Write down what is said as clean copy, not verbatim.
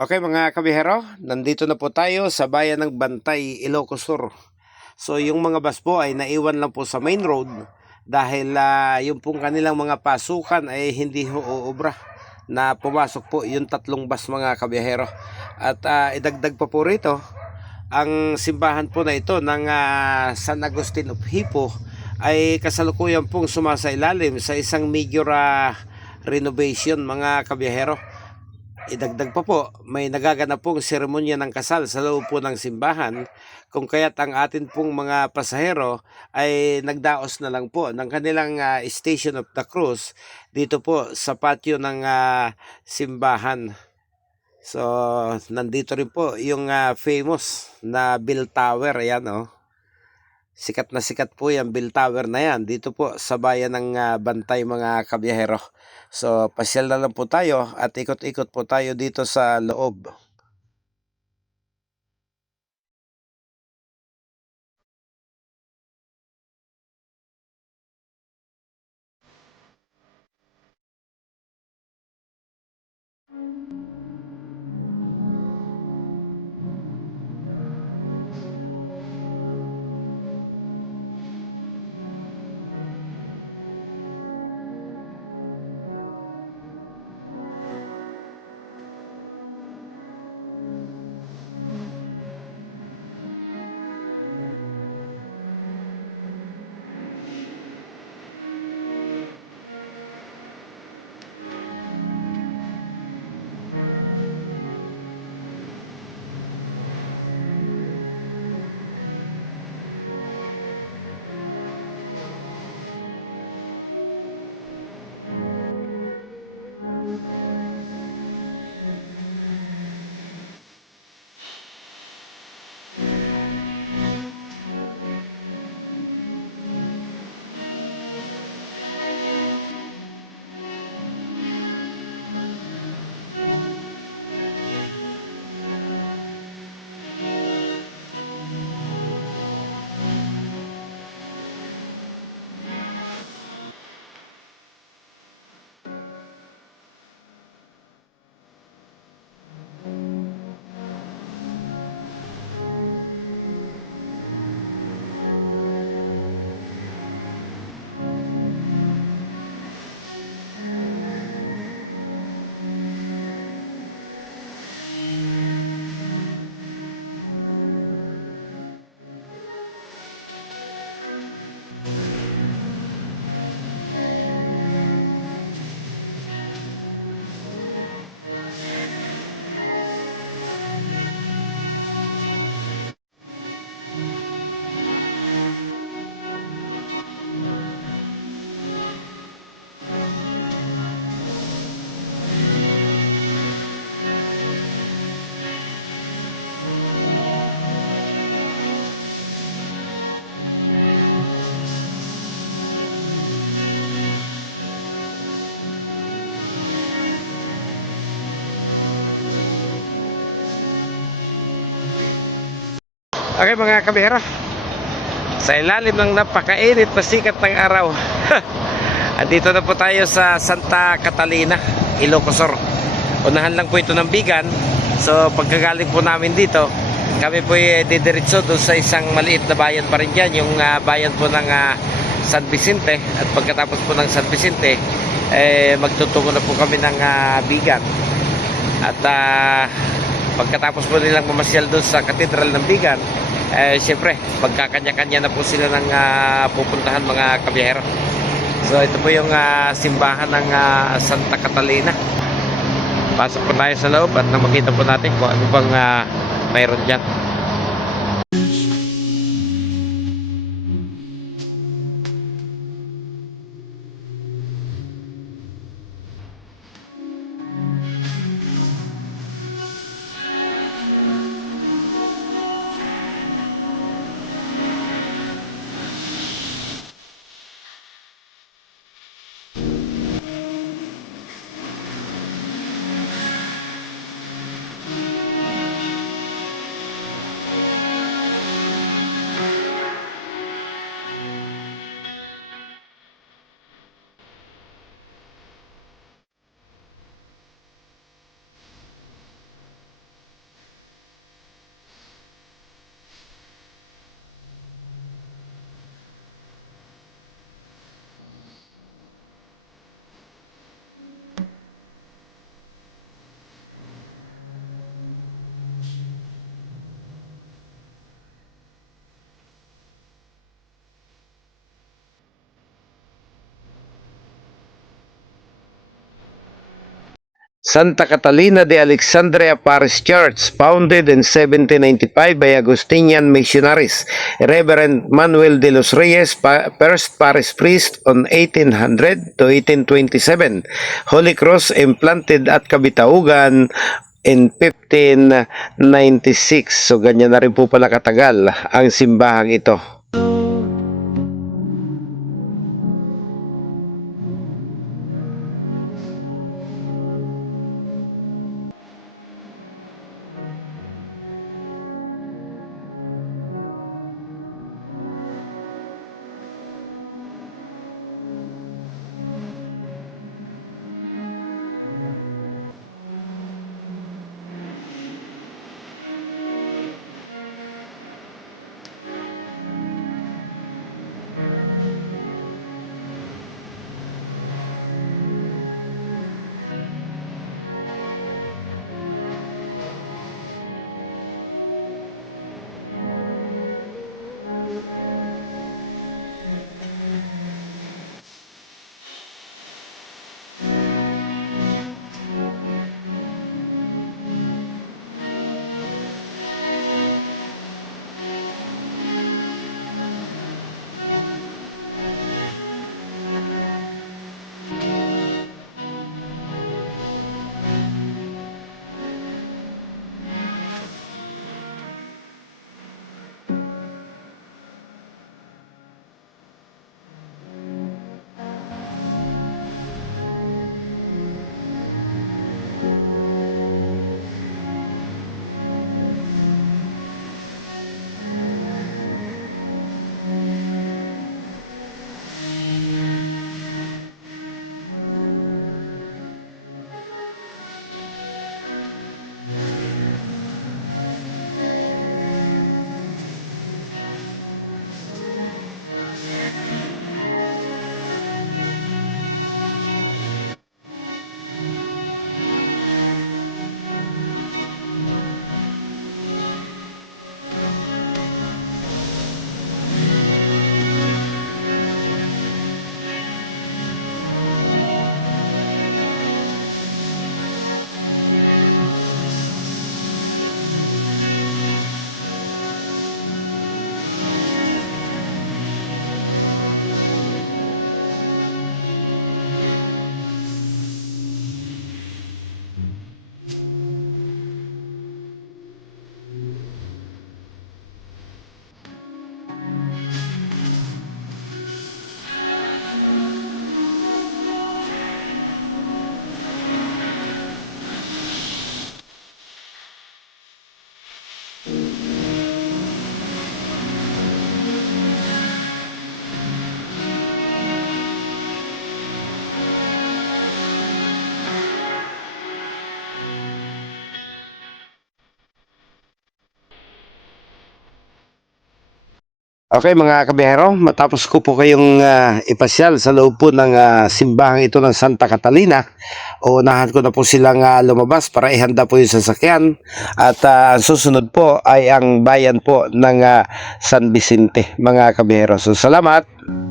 Okay mga kabihero, nandito na po tayo sa bayan ng Bantay, Ilocos Sur. So yung mga bus po ay naiwan lang po sa main road dahil yung pong kanilang mga pasukan ay hindi uubra na pumasok po yung tatlong bus mga kabihero. At idagdag pa po rito, ang simbahan po na ito ng San Agustin of Hippo ay kasalukuyan pong sumasailalim sa isang major renovation mga kabihero. Idagdag pa po, may nagaganap pong seremonya ng kasal sa loob po ng simbahan, kung kaya't ang atin pong mga pasahero ay nagdaos na lang po ng kanilang Station of the Cross dito po sa patio ng simbahan. So, nandito rin po yung famous na bell tower, ayan oh. Sikat na sikat po yung bell tower na yan dito po sa bayan ng Bantay mga kabiyahero. So pasyal na lang po tayo at ikot-ikot po tayo dito sa loob. Okay mga kabihero, sa ilalim ng napakainit na sikat ng araw andito na po tayo sa Santa Catalina, Ilocos Sur. Unahan lang po ito ng Bigan. So pagkagaling po namin dito, kami po didiretso doon sa isang maliit na bayan pa rin dyan, yung bayan po ng San Vicente. At pagkatapos po ng San Vicente, magtutungo na po kami ng Bigan. At pagkatapos po nilang mamasyal doon sa Katedral ng Bigan, siyempre magkakanya-kanya na po sila ng pupuntahan mga kabiyahero. So ito po yung simbahan ng Santa Catalina. Pasok po tayo sa loob at makita po natin kung ano bang mayroon dyan. Santa Catalina de Alexandria Parish Church, founded in 1795 by Augustinian missionaries. Reverend Manuel de los Reyes, first parish priest on 1800 to 1827. Holy Cross implanted at Kabitaugan in 1596. So ganyan na rin po pala katagal ang simbahang ito. Okay mga kabihero, matapos ko po kayong ipasyal sa loob po ng simbahang ito ng Santa Catalina, unahan ko na po silang lumabas para ihanda po yung sasakyan at ang susunod po ay ang bayan po ng San Vicente mga kabihero. So salamat!